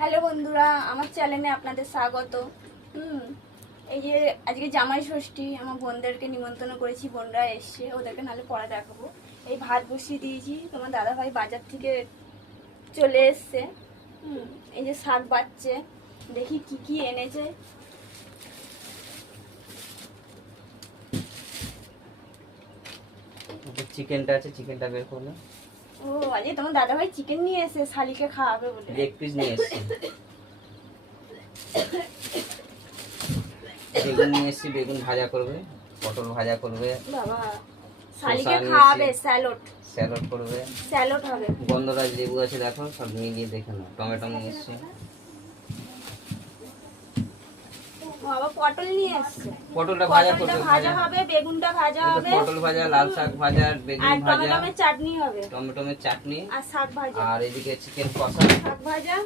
Hello বন্ধুরা, আমার চ্যানেলে আপনাদের স্বাগত। এই যে আজকে জামাই ষষ্ঠী, আমার বোনদেরকে নিমন্ত্রণ করেছি, বোনরা এসছে, ওদেরকে নাহলে পরে দেখাবো। এই ভাত বসিয়ে দিয়েছি, তোমার দাদাভাই বাজার থেকে চলে এসছে। এই যে শাক বাচ্ছে, দেখি কি কি এনেছে। চিকেনটা আছে, চিকেনটা বের করলে। ও আজকে তোমার দাদাভাই চিকেন নিয়ে এসে শালিকে খাওয়াবে বলে লেগ পিস নিয়ে এসেছি। বেগুন নিয়ে এসেছি, বেগুন ভাজা করবে, পটল ভাজা করবে। বাবা, শালিকে খাওয়াবে, স্যালাড করবে, স্যালাড হবে। গন্ধরাজ লেবু আছে, দেখো সব নিয়ে গিয়ে দেখে নাও। টমেটো নিয়ে এসেছি, বাবা পটল নিয়ে এসছে। পটলটা ভাজা করবে, ভাজা হবে, বেগুনটা ভাজা হবে, পটল ভাজা, লাল শাক ভাজা, বেগুন আর ভাজা, টমেটোর চাটনি হবে, টমেটোমের চাটনি, আর শাক ভাজা, আর এদিকে চিকেন কষা। শাক ভাজা।